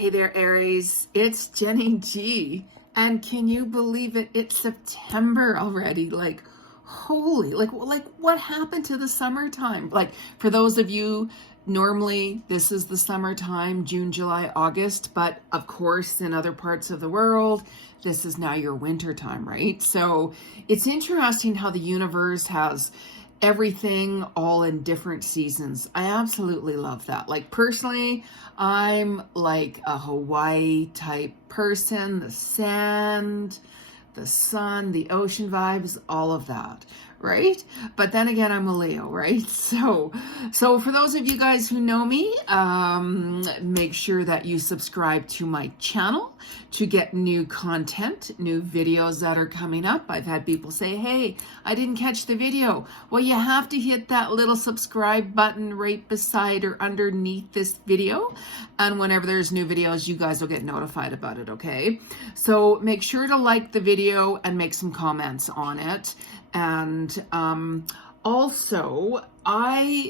Hey there, Aries. It's Jeni Ji. And can you believe it? It's September already. Like, holy, like what happened to the summertime? Like, for those of you, normally this is the summertime, June, July, August. But of course, in other parts of the world, this is now your winter time, right? So it's interesting how the universe has everything all in different seasons. I absolutely love that. Like personally, I'm like a Hawaii type person, the sand, the sun, the ocean vibes, all of that, right? But then again, I'm a Leo, right? So for those of you guys who know me, make sure that you subscribe to my channel to get new content, new videos that are coming up. I've had people say, hey, I didn't catch the video. Well, you have to hit that little subscribe button right beside or underneath this video. And whenever there's new videos, you guys will get notified about it, okay? So make sure to like the video and make some comments on it. And also,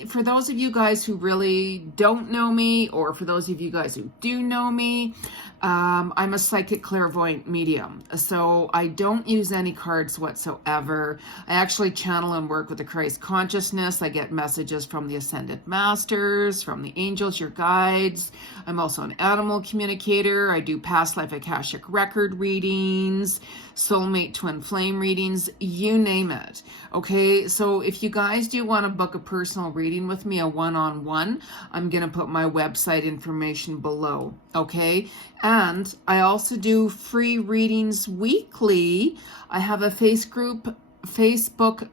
for those of you guys who really don't know me, or for those of you guys who do know me, I'm a psychic clairvoyant medium. So I don't use any cards whatsoever. I actually channel and work with the Christ consciousness. I get messages from the ascended masters, from the angels, your guides. I'm also an animal communicator. I do past life Akashic record readings, soulmate twin flame readings, you name it. Okay, so if you guys do want to book a personal reading with me, a one-on-one, I'm going to put my website information below. Okay, and I also do free readings weekly. I have a Facebook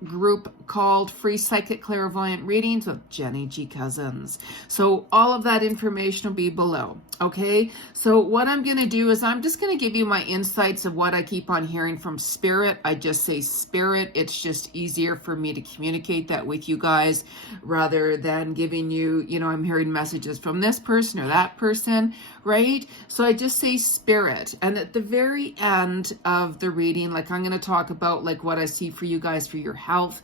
group called Free Psychic Clairvoyant Readings with Jeni Ji Cousins. So all of that information will be below. Okay, so what I'm going to do is I'm just going to give you my insights of what I keep on hearing from Spirit. I just say Spirit. It's just easier for me to communicate that with you guys rather than giving you, I'm hearing messages from this person or that person, right? So I just say Spirit. And at the very end of the reading, like I'm going to talk about like what I see for you guys for your health,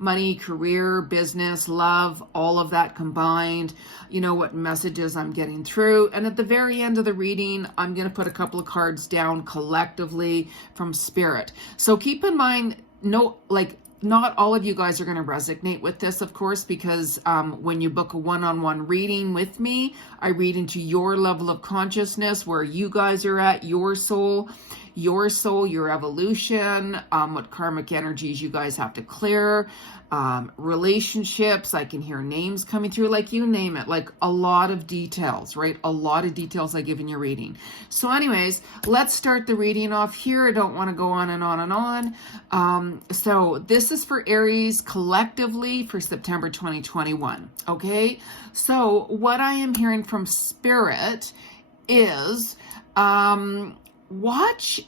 money, career, business, love, all of that combined, what messages I'm getting through. And at the very end of the reading, I'm going to put a couple of cards down collectively from Spirit. So keep in mind, not all of you guys are going to resonate with this, of course, because when you book a one-on-one reading with me, I read into your level of consciousness, where you guys are at, your soul, your evolution, what karmic energies you guys have to clear, relationships. I can hear names coming through, like you name it, like a lot of details, right? A lot of details I give in your reading. So anyways, let's start the reading off here. I don't want to go on and on and on. So this is for Aries collectively for September 2021. Okay. So what I am hearing from Spirit is, watch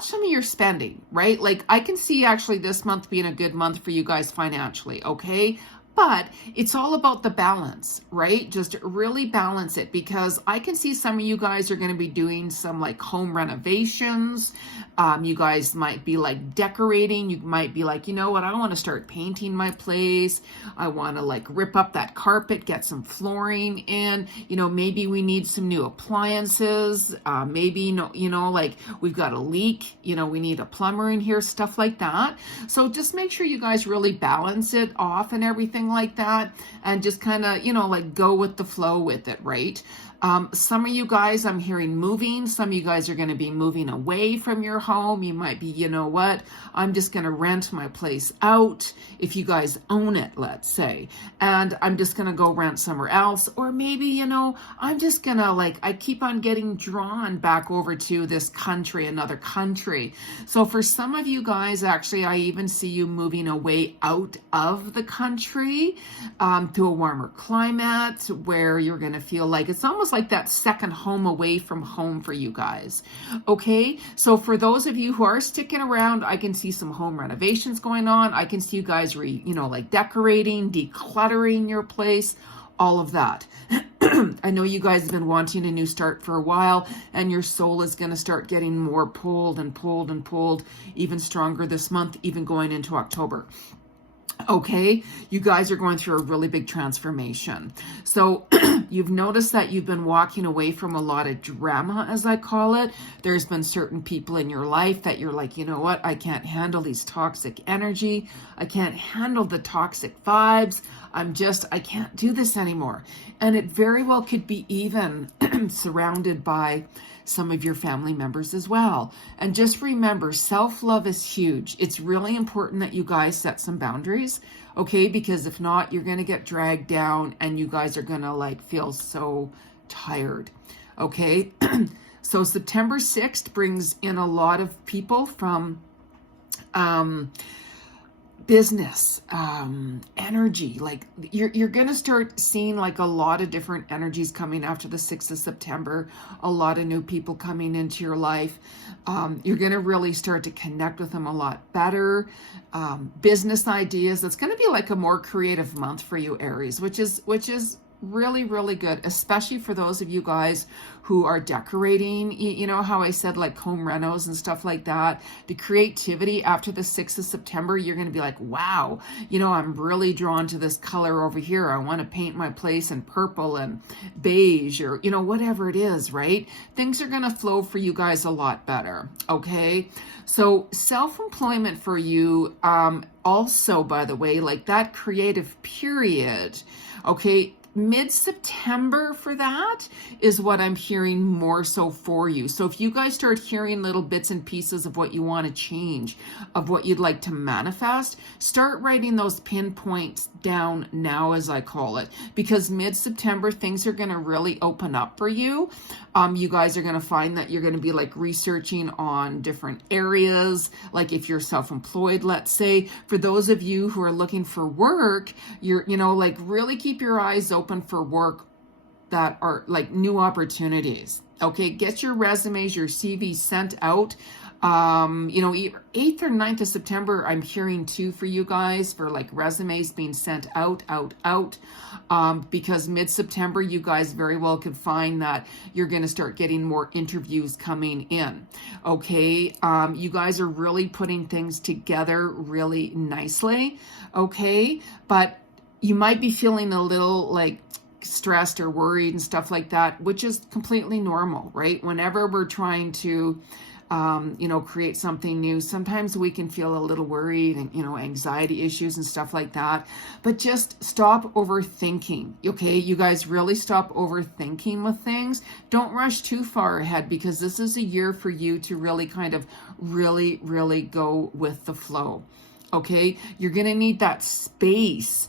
some of your spending, right? Like I can see actually this month being a good month for you guys financially, okay? But it's all about the balance, right? Just really balance it, because I can see some of you guys are going to be doing some like home renovations. You guys might be like decorating. You might be like, you know what? I want to start painting my place. I want to like rip up that carpet, get some flooring in. Maybe we need some new appliances. Maybe, like we've got a leak. We need a plumber in here, stuff like that. So just make sure you guys really balance it off and everything like that, and just kind of, like go with the flow with it, right? Some of you guys, I'm hearing moving. Some of you guys are going to be moving away from your home. You might be, I'm just going to rent my place out. If you guys own it, let's say, and I'm just going to go rent somewhere else. Or maybe, I'm just going to I keep on getting drawn back over to this country, another country. So for some of you guys, actually, I even see you moving away out of the country to a warmer climate where you're going to feel like it's almost like that second home away from home for you guys. Okay, so for those of you who are sticking around, I can see some home renovations going on. I can see you guys like decorating, decluttering your place, all of that. I know you guys have been wanting a new start for a while, and your soul is going to start getting more pulled and pulled and pulled even stronger this month, even going into October. Okay, you guys are going through a really big transformation. So you've noticed that you've been walking away from a lot of drama, as I call it. There's been certain people in your life that you're like, you know what, I can't handle these toxic energy. I can't handle the toxic vibes. I can't do this anymore. And it very well could be even surrounded by some of your family members as well. And just remember, self-love is huge. It's really important that you guys set some boundaries, okay? Because if not, you're going to get dragged down and you guys are going to like feel so tired, okay? So September 6th brings in a lot of people from business, energy. Like you're going to start seeing like a lot of different energies coming after the 6th of September, a lot of new people coming into your life. You're going to really start to connect with them a lot better. Business ideas. It's going to be like a more creative month for you, Aries, which is really, really good, especially for those of you guys who are decorating. You know how I said like home renos and stuff like that. The creativity after the 6th of September, you're going to be like, wow, you know, I'm really drawn to this color over here. I want to paint my place in purple and beige, or, you know, whatever it is, right? Things are going to flow for you guys a lot better. Okay. So self-employment for you, also, by the way, like that creative period, okay, mid-September for that is what I'm hearing more so for you. So if you guys start hearing little bits and pieces of what you want to change, of what you'd like to manifest, start writing those pinpoints down now, as I call it, because mid-September things are going to really open up for you. You guys are going to find that you're going to be like researching on different areas, like if you're self-employed, let's say. For those of you who are looking for work, you know, like really keep your eyes open for work that are like new opportunities. Okay, get your resumes, your CV sent out. You know, 8th or 9th of September, I'm hearing too for you guys for like resumes being sent out. Because mid-September, you guys very well could find that you're going to start getting more interviews coming in. Okay, you guys are really putting things together really nicely. Okay, but you might be feeling a little like stressed or worried and stuff like that, which is completely normal, right? Whenever we're trying to you know, create something new, sometimes we can feel a little worried and, you know, anxiety issues and stuff like that. But just stop overthinking, okay? You guys really stop overthinking with things. Don't rush too far ahead, because this is a year for you to really kind of really go with the flow, okay? You're going to need that space,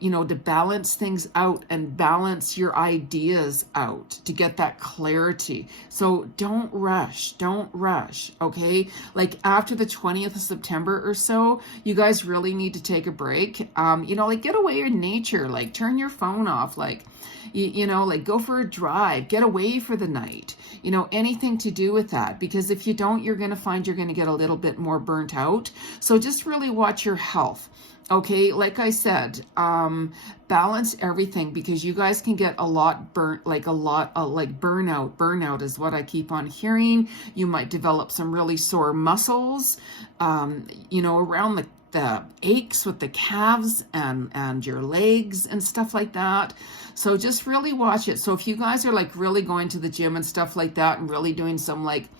you know, to balance things out and balance your ideas out to get that clarity. So don't rush, okay? Like after the 20th of September or so, you guys really need to take a break. You know, like get away in nature, like turn your phone off, like, you know, like go for a drive, get away for the night, you know, anything to do with that. Because if you don't, you're going to find you're going to get a little bit more burnt out. So just really watch your health. Okay, like I said, balance everything, because you guys can get a lot burnt, like burnout. Burnout is what I keep on hearing. You might develop some really sore muscles, you know, around the aches with the calves and your legs and stuff like that. So just really watch it. So if you guys are like really going to the gym and stuff like that and really doing some like,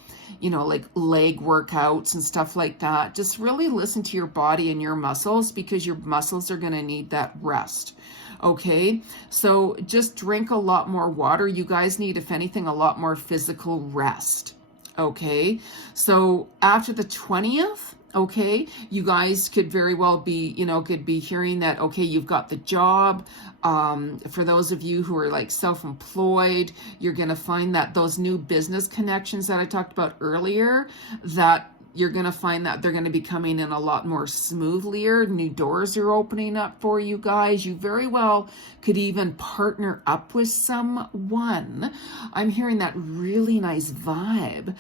you know, like leg workouts and stuff like that, just really listen to your body and your muscles, because your muscles are going to need that rest. Okay, so just drink a lot more water. You guys need, if anything, a lot more physical rest. Okay, so after the 20th, okay, you guys could very well be, you know, could be hearing that, okay, you've got the job. For those of you who are like self-employed, you're going to find that those new business connections that I talked about earlier, that you're going to find that they're going to be coming in a lot more smoothly. New doors are opening up for you guys. You very well could even partner up with someone. I'm hearing that really nice vibe.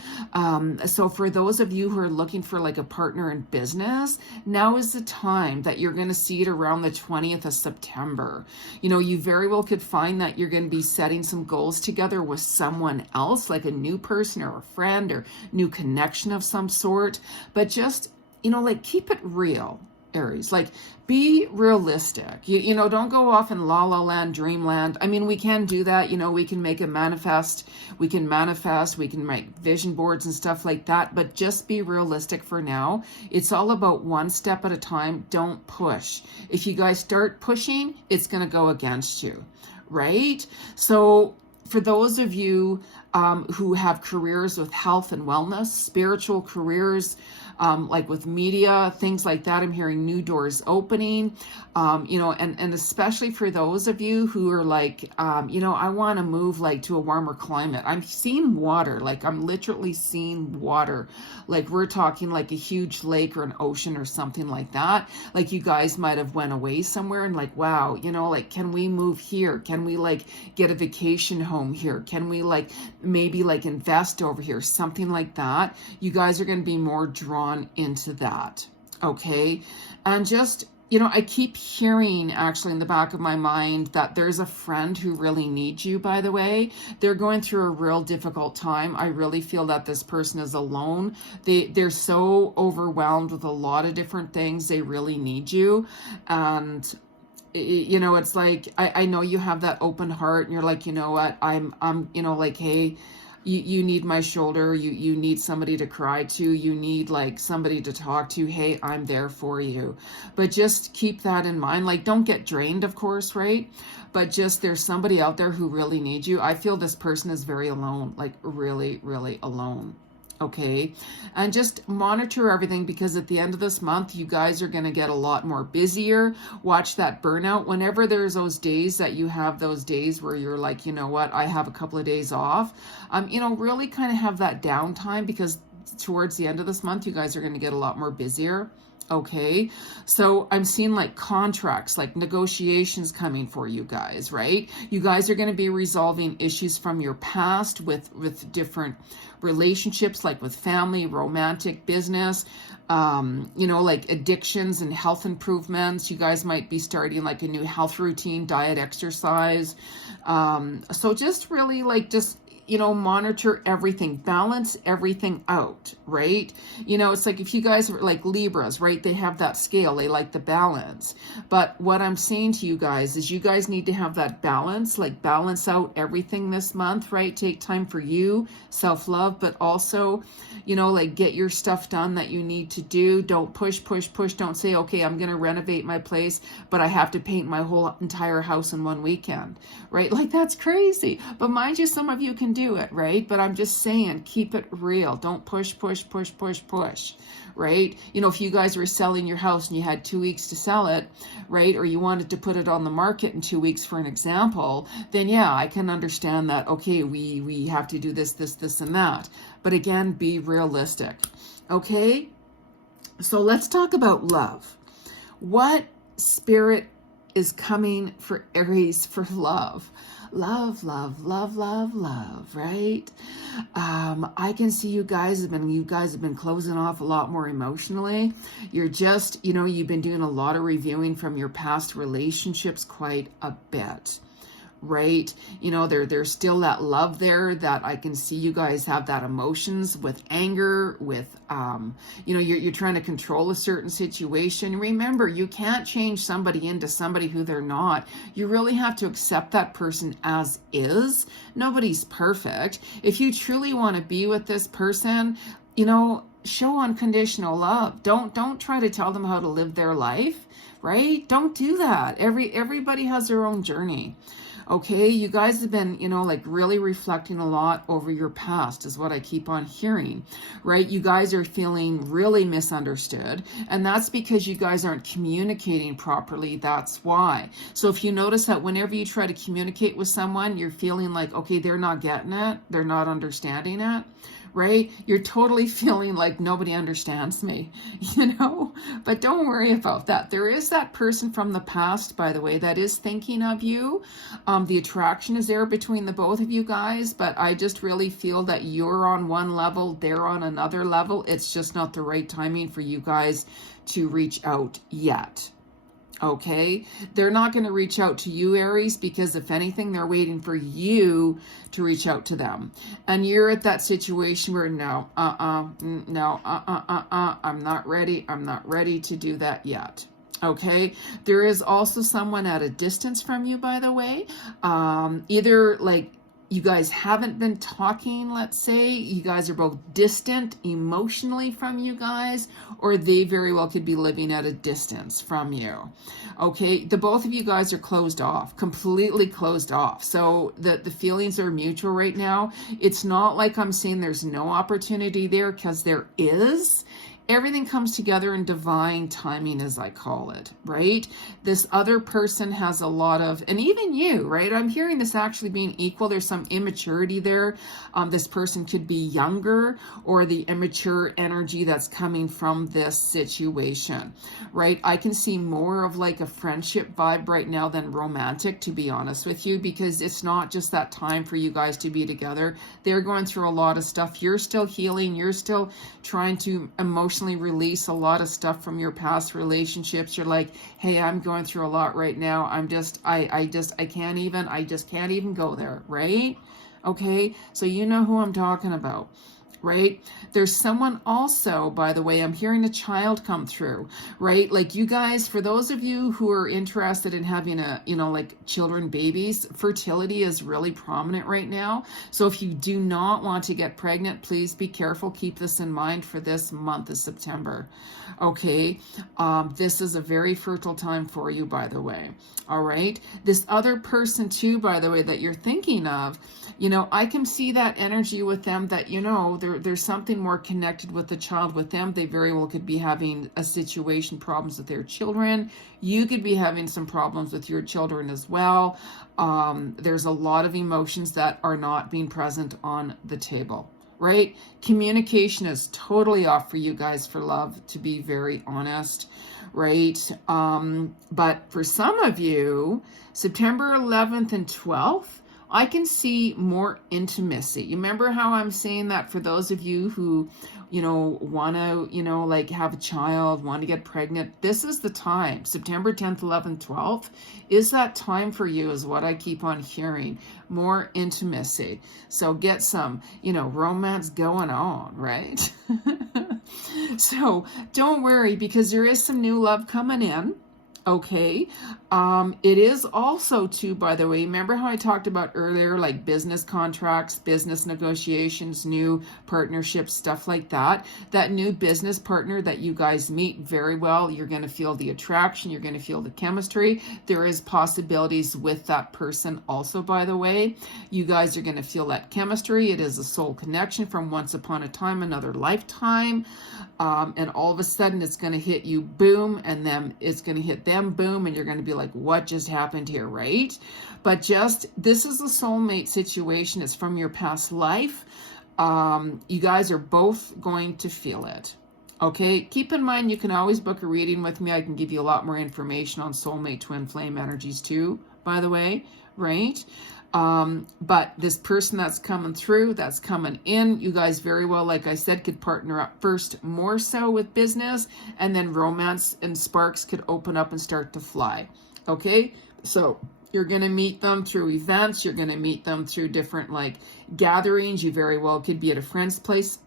So for those of you who are looking for like a partner in business, now is the time that you're going to see it around the 20th of September. You know, you very well could find that you're going to be setting some goals together with someone else, like a new person or a friend or new connection of some sort. But just, you know, like keep it real. Aries. Like, be realistic. You know, don't go off in la la land, dreamland. I mean, we can do that. You know, we can make it manifest. We can manifest. We can make vision boards and stuff like that. But just be realistic for now. It's all about one step at a time. Don't push. If you guys start pushing, it's going to go against you, right? So for those of you who have careers with health and wellness, spiritual careers, like with media, things like that, I'm hearing new doors opening, you know, and especially for those of you who are like, you know, I want to move like to a warmer climate. I'm seeing water, like I'm literally seeing water. Like we're talking like a huge lake or an ocean or something like that. Like you guys might have went away somewhere and like, wow, you know, like, can we move here? Can we like get a vacation home here? Can we like maybe like invest over here? Something like that. You guys are going to be more drawn into that. Okay. And just, you know, I keep hearing actually in the back of my mind that there's a friend who really needs you, by the way. They're going through a real difficult time. I really feel that this person is alone. They're so overwhelmed with a lot of different things. They really need you. And you know, it's like, I know you have that open heart and you're like, you know what, I'm, you know, like, hey, you need my shoulder. You need somebody to cry to. You need like somebody to talk to. Hey, I'm there for you. But just keep that in mind. Like, don't get drained, of course, right? But just there's somebody out there who really needs you. I feel this person is very alone, like really, really alone. Okay. And just monitor everything, because at the end of this month, you guys are going to get a lot more busier. Watch that burnout. Whenever there's those days that you have those days where you're like, you know what, I have a couple of days off, you know, really kind of have that downtime, because towards the end of this month, you guys are going to get a lot more busier. Okay, so I'm seeing like contracts, like negotiations coming for you guys, right? You guys are going to be resolving issues from your past with different relationships, like with family, romantic, business, you know, like addictions and health improvements. You guys might be starting like a new health routine, diet, exercise. So just really like just, you know, monitor everything, balance everything out, right? You know, it's like if you guys are like Libras, right? They have that scale, they like the balance. But what I'm saying to you guys is you guys need to have that balance, like balance out everything this month, right? Take time for you, self-love, but also, you know, like get your stuff done that you need to do. Don't push. Don't say, okay, I'm going to renovate my place, but I have to paint my whole entire house in one weekend, right? Like that's crazy. But mind you, some of you can do it, right? But I'm just saying, keep it real. Don't push, right? You know, if you guys were selling your house and you had 2 weeks to sell it, right? Or you wanted to put it on the market in 2 weeks, for an example, then yeah, I can understand that. Okay, we have to do this, and that. But again, be realistic. Okay? So let's talk about love. What spirit is coming for Aries for love? Love, right? I can see you guys have been closing off a lot more emotionally. You're just, you know, you've been doing a lot of reviewing from your past relationships quite a bit, right? You know, there's still that love there that I can see you guys have that emotions with anger, with, you know, you're trying to control a certain situation. Remember, you can't change somebody into somebody who they're not. You really have to accept that person as is. Nobody's perfect. If you truly want to be with this person, you know, show unconditional love. Don't try to tell them how to live their life, right? Don't do that. Everybody has their own journey. Okay, you guys have been, you know, like really reflecting a lot over your past is what I keep on hearing, right? You guys are feeling really misunderstood, and that's because you guys aren't communicating properly. That's why. So if you notice that whenever you try to communicate with someone, you're feeling like, okay, they're not getting it, they're not understanding it, right? You're totally feeling like nobody understands me, you know? But don't worry about that. There is that person from the past, by the way, that is thinking of you. The attraction is there between the both of you guys, but I just really feel that you're on one level, they're on another level. It's just not the right timing for you guys to reach out yet. Okay, they're not going to reach out to you, Aries, because if anything, they're waiting for you to reach out to them. And you're at that situation where no, I'm not ready. I'm not ready to do that yet. Okay, there is also someone at a distance from you, by the way. Either like you guys haven't been talking, let's say you guys are both distant emotionally from you guys, or they very well could be living at a distance from you. Okay, the both of you guys are closed off, completely closed off. So the feelings are mutual right now. It's not like I'm saying there's no opportunity there, because there is. Everything comes together in divine timing, as I call it, right? This other person has a lot of, and even you, right? I'm hearing this actually being equal. There's some immaturity there. This person could be younger, or the immature energy that's coming from this situation, right? I can see more of like a friendship vibe right now than romantic, to be honest with you, because it's not just that time for you guys to be together. They're going through a lot of stuff. You're still healing. You're still trying to emotionally release a lot of stuff from your past relationships. You're like, hey, I'm going through a lot right now. I just can't even go there, right? Okay, so you know who I'm talking about, right? There's someone also, by the way, I'm hearing a child come through, right? Like you guys, for those of you who are interested in having like children, babies, fertility is really prominent right now. So if you do not want to get pregnant, please be careful. Keep this in mind for this month of September. Okay, this is a very fertile time for you, by the way. All right, this other person too, by the way, that you're thinking of, I can see that energy with them, that there's something more connected with the child with them. They very well could be having a situation, problems with their children. You could be having some problems with your children as well. There's a lot of emotions that are not being present on the table, right? Communication is totally off for you guys for love, to be very honest, right? But for some of you, September 11th and 12th, I can see more intimacy. You remember how I'm saying that for those of you who, want to, like have a child, want to get pregnant, this is the time. September 10th, 11th, 12th is that time for you, is what I keep on hearing. More intimacy. So get some, romance going on, right? So don't worry, because there is some new love coming in. Okay. It is also too, by the way, remember how I talked about earlier, like business contracts, business negotiations, new partnerships, stuff like that. That new business partner that you guys meet very well, you're going to feel the attraction, you're going to feel the chemistry. There is possibilities with that person also, by the way. You guys are going to feel that chemistry. It is a soul connection from once upon a time, another lifetime. And all of a sudden it's going to hit you, boom, and then it's going to hit them, boom, and you're going to be like, what just happened here, right? But this is a soulmate situation. It's from your past life. You guys are both going to feel it. Okay, keep in mind, you can always book a reading with me. I can give you a lot more information on soulmate twin flame energies too, by the way, right? But this person that's coming through, that's coming in, you guys very well, like I said, could partner up first, more so with business, and then romance and sparks could open up and start to fly. Okay, so you're going to meet them through events. You're going to meet them through different like gatherings. You very well could be at a friend's place,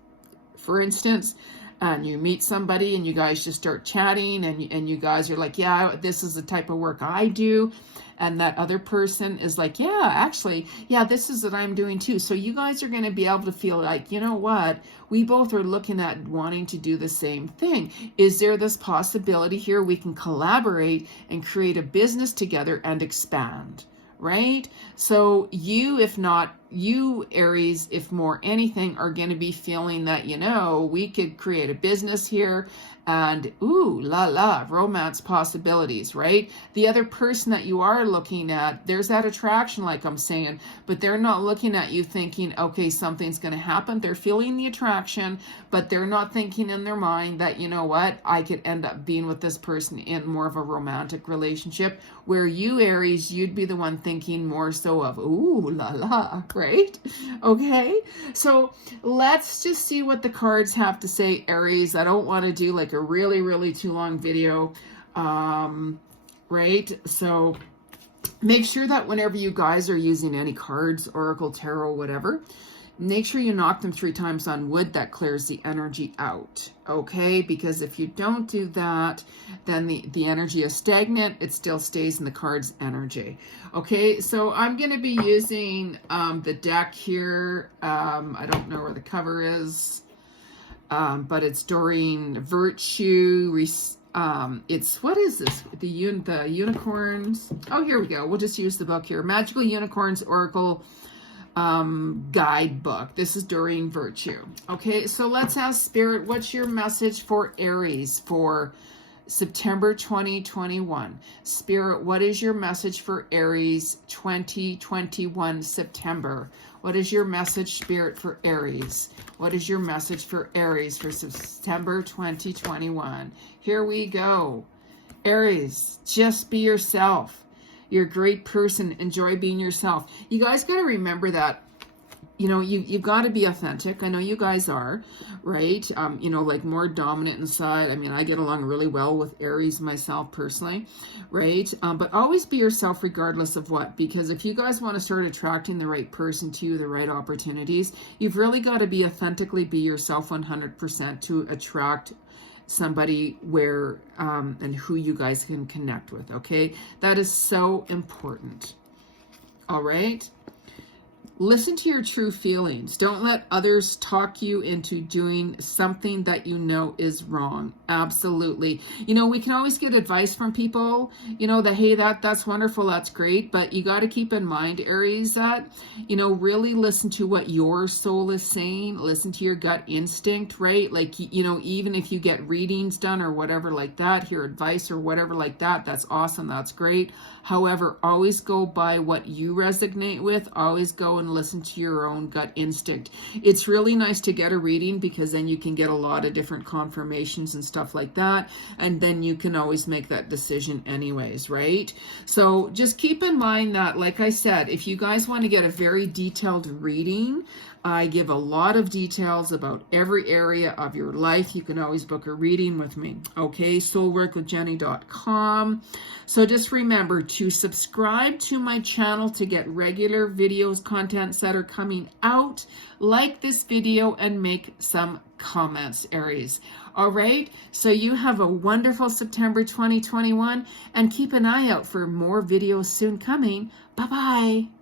for instance, and you meet somebody and you guys just start chatting, and you guys are like, yeah, this is the type of work I do. And that other person is like, yeah, actually, yeah, this is what I'm doing too. So you guys are going to be able to feel like, you know what? We both are looking at wanting to do the same thing. Is there this possibility here we can collaborate and create a business together and expand? Right? So you, if not you, Aries, if more anything, are going to be feeling that, we could create a business here, and ooh, la la, romance possibilities, right? The other person that you are looking at, there's that attraction, like I'm saying, but they're not looking at you thinking, okay, something's going to happen. They're feeling the attraction, but they're not thinking in their mind that, you know what, I could end up being with this person in more of a romantic relationship, where you, Aries, you'd be the one thinking more so of, ooh, la la, right? Okay, so let's just see what the cards have to say, Aries. I don't want to do like a really, really too long video. right? So make sure that whenever you guys are using any cards, oracle, tarot, whatever, make sure you knock them 3 times on wood. That clears the energy out, okay? Because if you don't do that, then the energy is stagnant. It still stays in the card's energy, okay? So I'm going to be using the deck here. I don't know where the cover is, but it's Doreen Virtue. It's, what is this? The unicorns. Oh, here we go. We'll just use the book here. Magical Unicorns Oracle guidebook. This is Doreen Virtue. Okay, so let's ask Spirit, what's your message for Aries for September 2021? Spirit, what is your message for Aries 2021 September? What is your message, Spirit, for Aries? What is your message for Aries for September 2021? Here we go. Aries, just be yourself. You're a great person. Enjoy being yourself. You guys got to remember that, you know, you've got to be authentic. I know you guys are, right? You know, like more dominant inside. I mean, I get along really well with Aries myself personally, right? But always be yourself regardless of what, because if you guys want to start attracting the right person to you, the right opportunities, you've really got to be authentically be yourself 100% to attract somebody where and who you guys can connect with, okay? That is so important. All right? Listen to your true feelings. Don't let others talk you into doing something that you know is wrong. Absolutely. You know, we can always get advice from people, you know, that, hey, that's wonderful, that's great, but you got to keep in mind, Aries, that, you know, really listen to what your soul is saying. Listen to your gut instinct, right? Like, you know, even if you get readings done or whatever like that, hear advice or whatever like that, that's awesome, that's great. However, always go by what you resonate with. Always go and listen to your own gut instinct. It's really nice to get a reading because then you can get a lot of different confirmations and stuff like that. And then you can always make that decision anyways, right? So just keep in mind that, like I said, if you guys want to get a very detailed reading, I give a lot of details about every area of your life. You can always book a reading with me. Okay, soulworkwithjeni.com. So just remember to subscribe to my channel to get regular videos, contents that are coming out. Like this video and make some comments, Aries. All right, so you have a wonderful September 2021 and keep an eye out for more videos soon coming. Bye-bye.